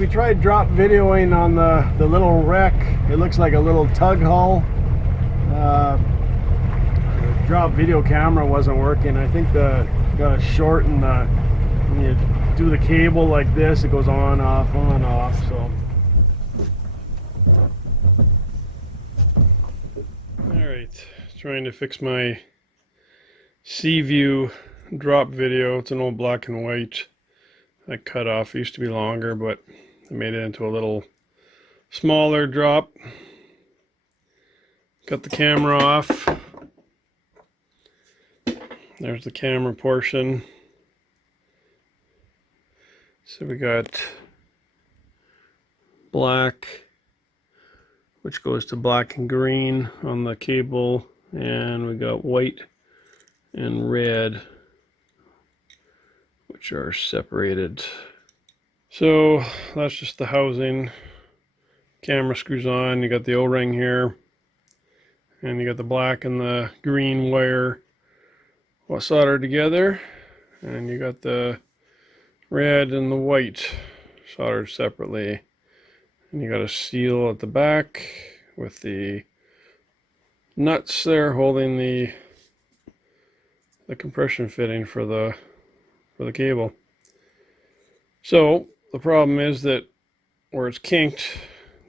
we tried drop videoing on the little wreck. It looks like a little tug hull. The drop video camera wasn't working. I think got a short in the, when you do the cable like this, it goes on, off, so. Alright, trying to fix my sea view drop video. It's an old black and white I cut off. It used to be longer, but I made it into a little smaller drop. Got the camera off. There's the camera portion. So we got black, which goes to black and green on the cable, and we got white and red, which are separated. So that's just the housing. Camera screws on. You got the O-ring here, and you got the black and the green wire all soldered together, and you got the red and the white soldered separately, and you got a seal at the back with the nuts there holding the compression fitting for the cable. So the problem is that where it's kinked,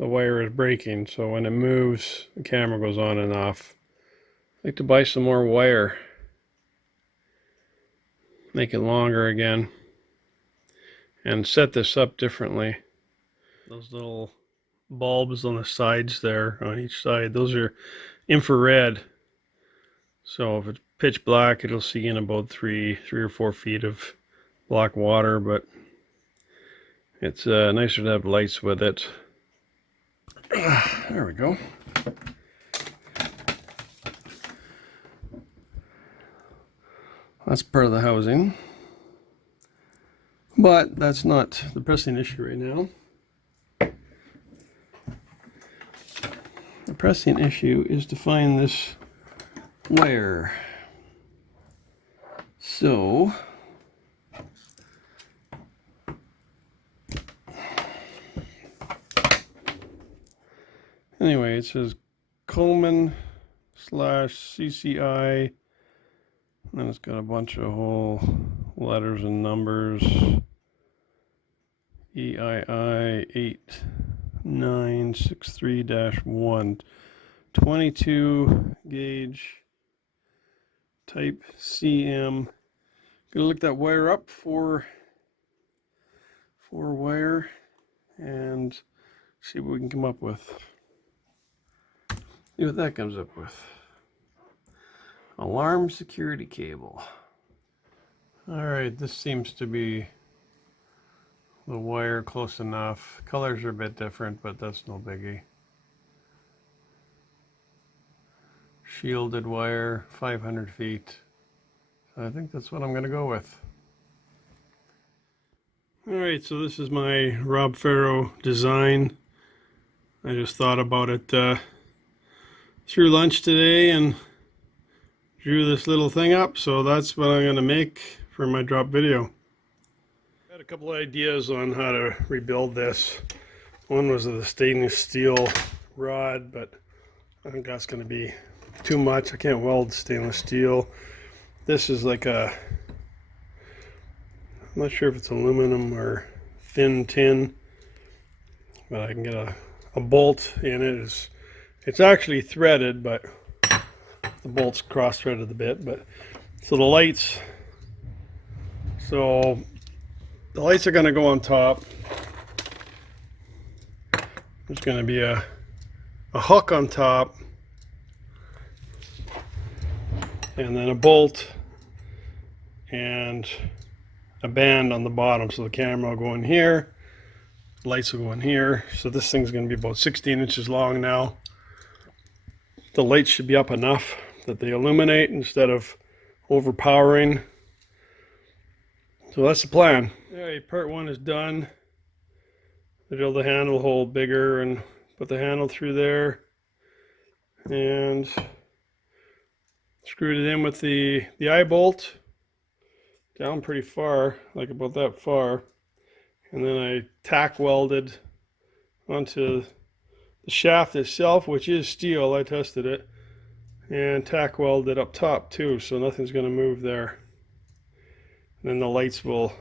the wire is breaking, so when it moves, the camera goes on and off. I'd like to buy some more wire, make it longer again, and set this up differently. Those little bulbs on the sides there, on each side, those are infrared. So if it's pitch black, it'll see in about three or 4 feet of black water, but it's nicer to have lights with it. There we go. That's part of the housing, but that's not the pressing issue right now. The pressing issue is to find this wire. So anyway, it says Coleman /CCI, and then it's got a bunch of whole letters and numbers. EII 8963-1, 22 gauge, type CM. Gonna look that wire up for wire and see what we can come up with. See what that comes up with. Alarm security cable. Alright, this seems to be the wire close enough. Colors are a bit different, but that's no biggie. Shielded wire, 500 feet. So I think that's what I'm going to go with. Alright, so this is my Rob Farrow design. I just thought about it through lunch today and drew this little thing up, so that's what I'm going to make for my drop video. I had a couple of ideas on how to rebuild this. One was the stainless steel rod, but I think that's going to be too much. I can't weld stainless steel. This is like a, I'm not sure if it's aluminum or thin tin, but I can get a bolt in it. It's actually threaded, but the bolt's cross-threaded a bit. But so the lights are going to go on top. There's going to be a hook on top, and then a bolt and a band on the bottom. So the camera will go in here, lights will go in here. So this thing's going to be about 16 inches long now. The lights should be up enough that they illuminate instead of overpowering. So that's the plan. Alright, part one is done. I drilled the handle hole bigger and put the handle through there and screwed it in with the eye bolt down pretty far, like about that far, and then I tack welded onto the shaft itself, which is steel. I tested it, and tack welded up top too, so nothing's going to move there. And then the lights will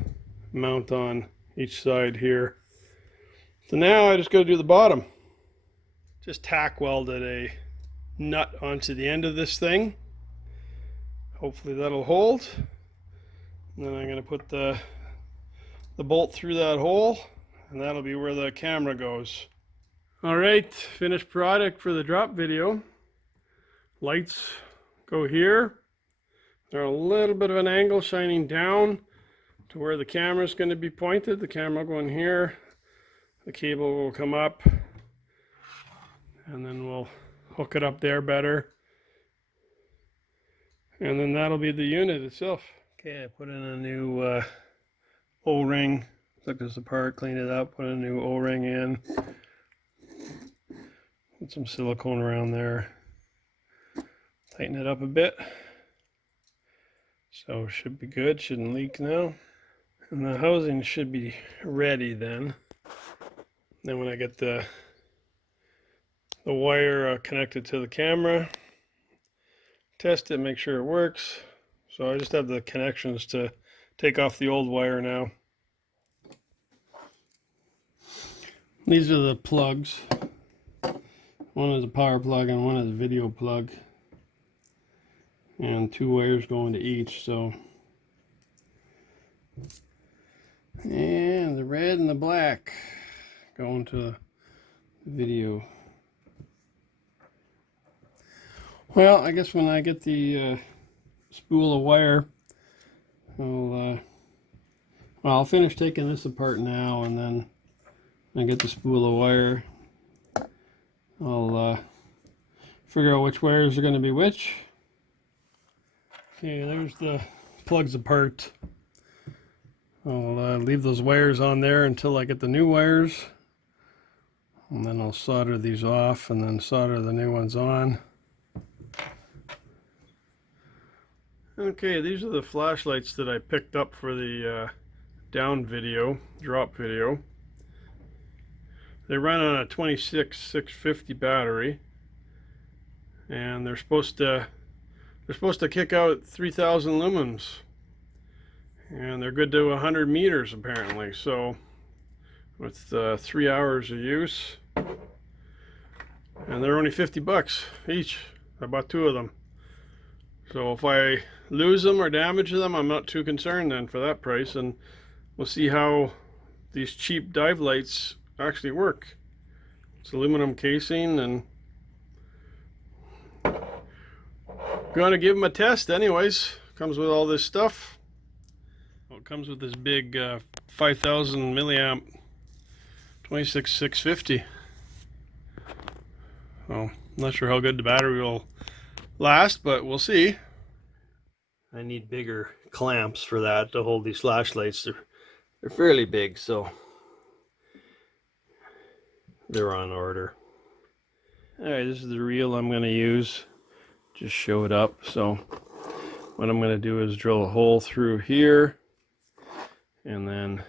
mount on each side here. So now I just got to do the bottom. Just tack welded a nut onto the end of this thing. Hopefully that'll hold. And then I'm going to put the bolt through that hole, and that'll be where the camera goes. Alright, finished product for the drop video. Lights go here. They're a little bit of an angle, shining down to where the camera is going to be pointed. The camera will go in here. The cable will come up, and then we'll hook it up there better. And then that'll be the unit itself. Okay, I put in a new O-ring. Took this apart, cleaned it up, put a new O-ring in. Put some silicone around there. Tighten it up a bit. So should be good, shouldn't leak now. And the housing should be ready then. Then when I get the wire connected to the camera, test it, make sure it works. So I just have the connections to take off the old wire now. These are the plugs. One is a power plug and one is a video plug. And 2 wires going to each, so. And the red and the black going to the video. Well, I guess when I get the spool of wire, I'll finish taking this apart now, and then when I get the spool of wire, I'll figure out which wires are going to be which. Okay, there's the plugs apart. I'll leave those wires on there until I get the new wires, and then I'll solder these off and then solder the new ones on. Okay, these are the flashlights that I picked up for the drop video. They run on a 26650 battery, and they're supposed to kick out 3000 lumens, and they're good to 100 meters apparently. So with 3 hours of use, and they're only $50 each. I bought 2 of them. So if I lose them or damage them, I'm not too concerned then for that price, and we'll see how these cheap dive lights actually work. It's aluminum casing, and gonna give them a test anyways. Comes with all this stuff. Well, it comes with this big 5000 milliamp 26650. Well, I'm not sure how good the battery will last, but we'll see. I need bigger clamps for that to hold these flashlights. They're fairly big, so they're on order. Alright, this is the reel I'm going to use. Just show it up. So what I'm going to do is drill a hole through here, and then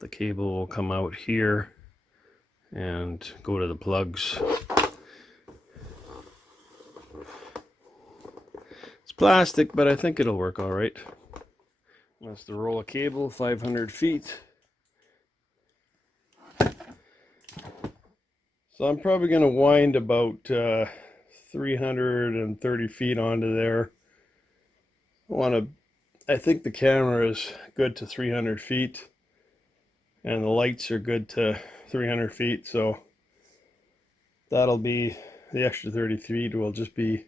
the cable will come out here and go to the plugs. It's plastic, but I think it'll work all right. That's the roll of cable, 500 feet. So I'm probably going to wind about 330 feet onto there. I think the camera is good to 300 feet, and the lights are good to 300 feet, so that'll be the extra 30 feet will just be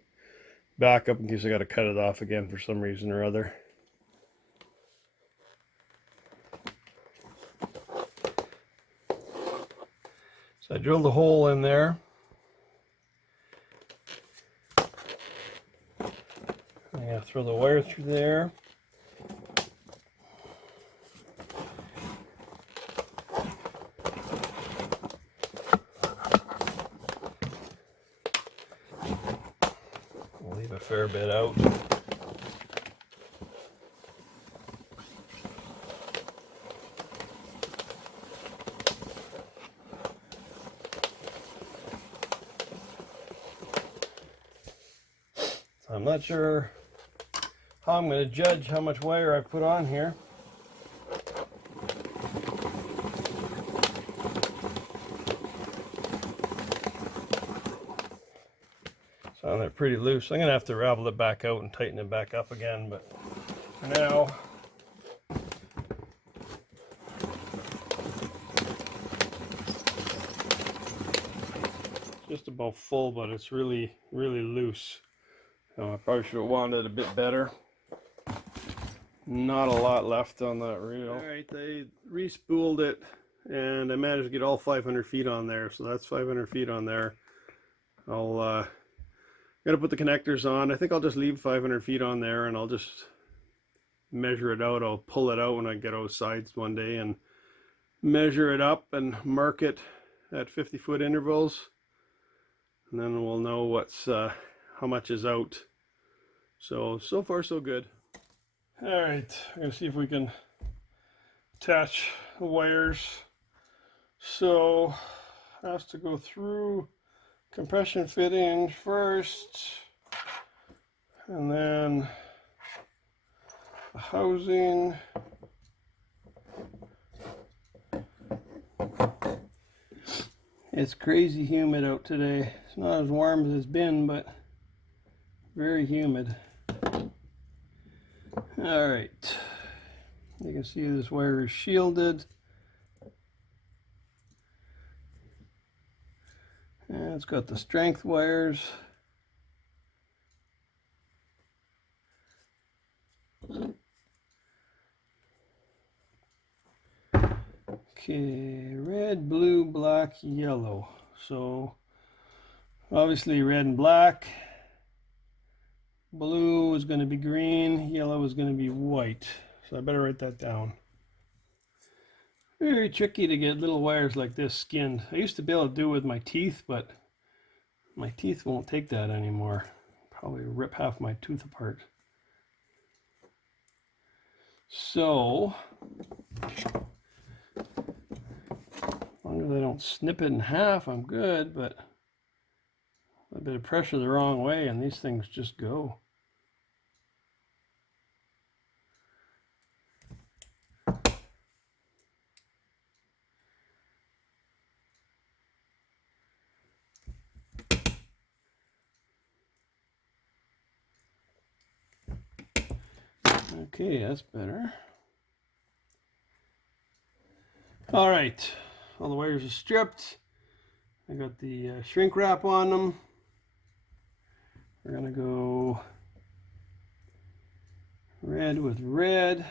backup in case I got to cut it off again for some reason or other. So I drilled a hole in there. I'm going to throw the wire through there. I'll leave a fair bit out. not sure how I'm going to judge how much wire I've put on here. So they're pretty loose. I'm going to have to ravel it back out and tighten it back up again, but for now, just about full, but it's really, really loose. So I probably should have wound it a bit better. Not a lot left on that reel. Alright, I re-spooled it and I managed to get all 500 feet on there, so that's 500 feet on there. I'll gotta put the connectors on. I think I'll just leave 500 feet on there and I'll just measure it out. I'll pull it out when I get outside one day and measure it up and mark it at 50-foot intervals, and then we'll know what's how much is out. So far so good. All right, I'm gonna see if we can attach the wires. So has to go through compression fitting first, and then the housing. It's crazy humid out today. It's not as warm as it's been, but very humid. All right, you can see this wire is shielded. And it's got the strength wires. Okay, red, blue, black, yellow. So obviously red and black. Blue is going to be green, yellow is going to be white. So I better write that down. Very tricky to get little wires like this skinned. I used to be able to do it with my teeth, but my teeth won't take that anymore. Probably rip half my tooth apart. So, as long as I don't snip it in half, I'm good, but a bit of pressure the wrong way and these things just go. Okay, that's better. All right, all the wires are stripped. I got the shrink wrap on them. We're gonna go red with red.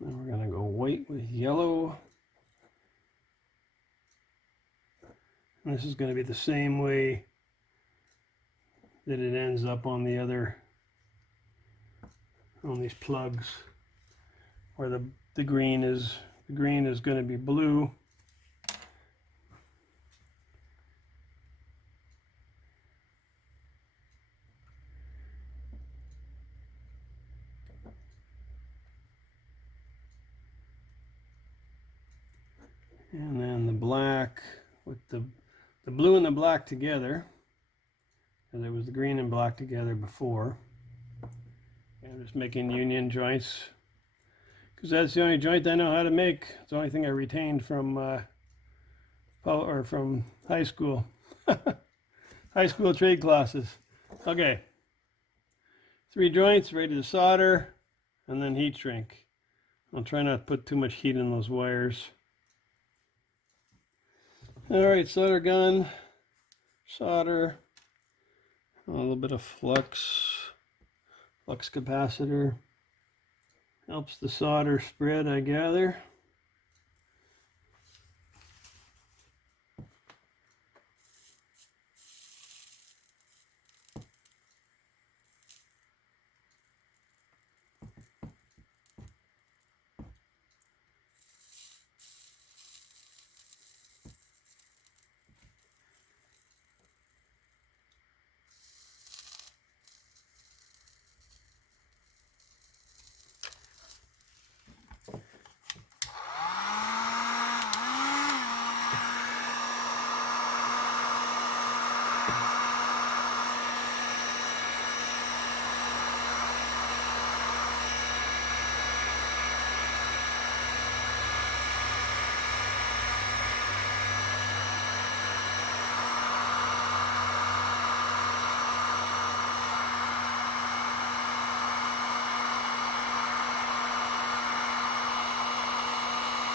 Then we're going to go white with yellow. And this is going to be the same way that it ends up on the other, on these plugs, where the green is going to be blue. And then the black with the blue and the black together, because it was the green and black together before. And I'm just making union joints, because that's the only joint I know how to make. It's the only thing I retained from from high school. High school trade classes. Okay. 3 joints ready to solder, and then heat shrink. I'll try not to put too much heat in those wires. All right, solder gun, solder, a little bit of flux capacitor. Helps the solder spread, I gather.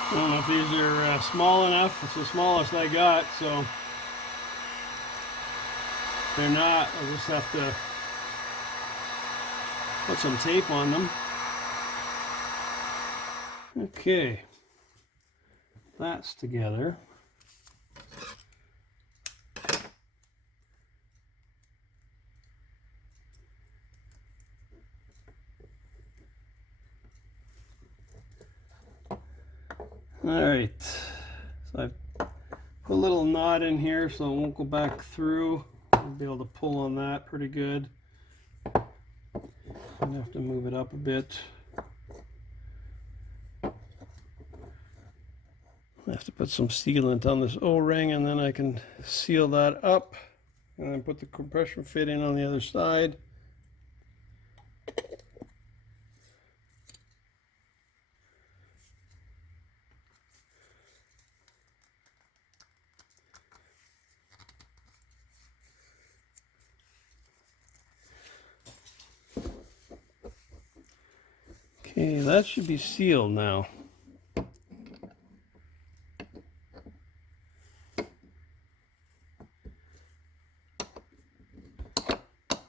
I don't know if these are small enough. It's the smallest I got, so if they're not, I'll just have to put some tape on them. Okay, that's together. All right, so I've put a little knot in here so it won't go back through. I'll be able to pull on that pretty good. I have to move it up a bit. I have to put some sealant on this O-ring and then I can seal that up and then put the compression fit in on the other side. Okay, that should be sealed now.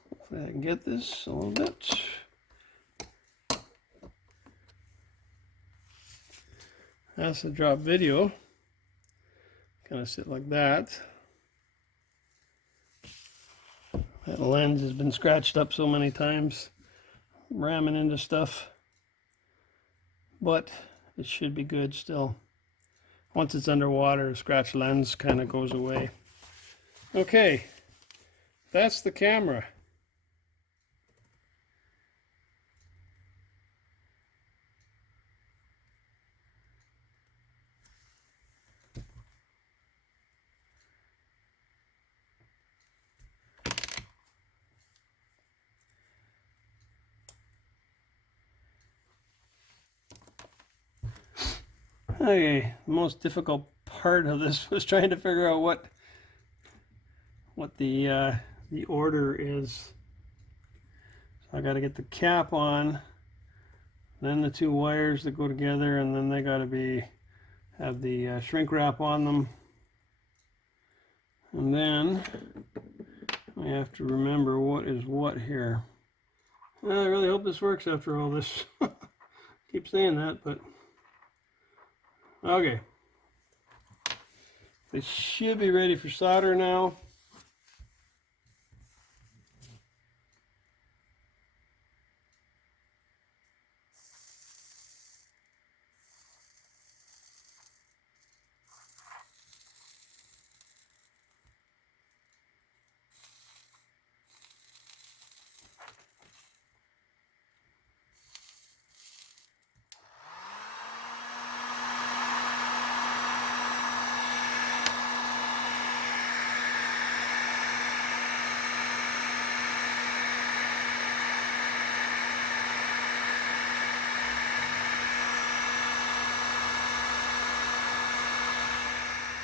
Hopefully I can get this a little bit. That's a drop video. Kind of sit like that. That lens has been scratched up so many times, ramming into stuff. But it should be good still. Once it's underwater, the scratch lens kind of goes away. Okay, that's the camera. Okay, the most difficult part of this was trying to figure out what the order is. So I got to get the cap on, then the two wires that go together, and then they got to have the shrink wrap on them. And then I have to remember what is what here. I really hope this works after all this. Keep saying that, but okay. They should be ready for solder now.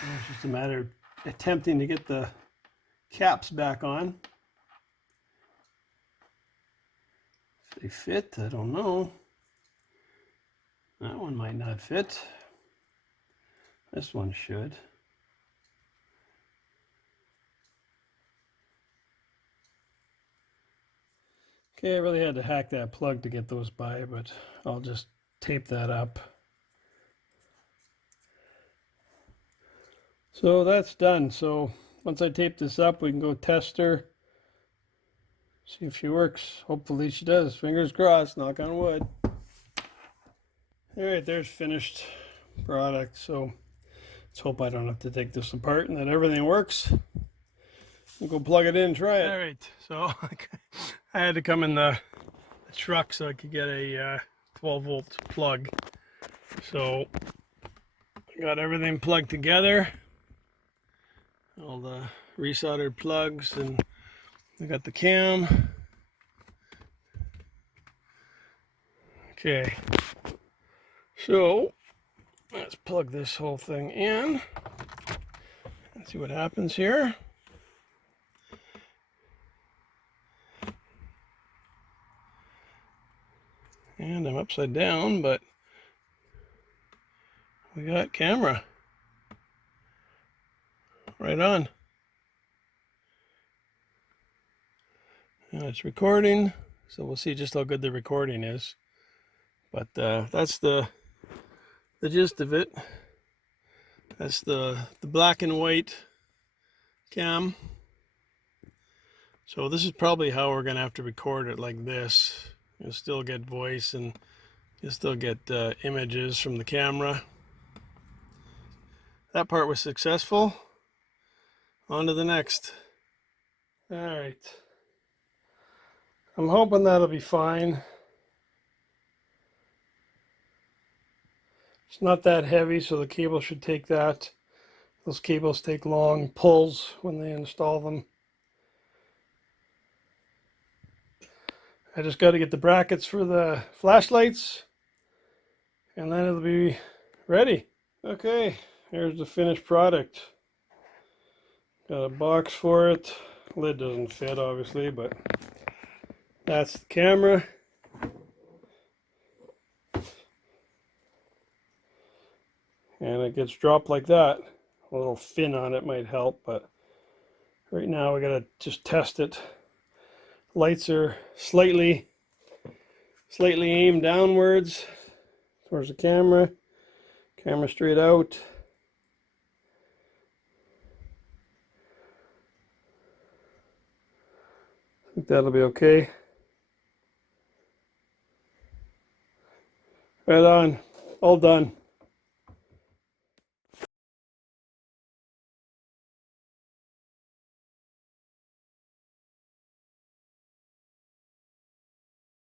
It's just a matter of attempting to get the caps back on. If they fit, I don't know. That one might not fit. This one should. Okay, I really had to hack that plug to get those by, but I'll just tape that up. So that's done. So once I tape this up, we can go test her. See if she works. Hopefully she does. Fingers crossed, knock on wood. All right, there's finished product. So let's hope I don't have to take this apart and that everything works. We'll go plug it in and try it. All right, so I had to come in the truck so I could get a 12-volt plug. So I got everything plugged together. All the resoldered plugs, and I got the cam. Okay, so let's plug this whole thing in and see what happens here. And I'm upside down, but We got camera. Right on. And it's recording, so we'll see just how good the recording is. But that's the gist of it. That's the black and white cam. So this is probably how we're gonna have to record it, like this. You'll still get voice and you'll still get images from the camera. That part was successful. On to the next. All right. I'm hoping that'll be fine. It's not that heavy, so the cable should take that. Those cables take long pulls when they install them. I just got to get the brackets for the flashlights, and then it'll be ready. Okay, here's the finished product. Got a box for it. Lid doesn't fit, obviously, but that's the camera. And it gets dropped like that. A little fin on it might help, but right now we gotta just test it. Lights are slightly aimed downwards towards the camera. Camera straight out. I think that'll be okay. Right on. All done.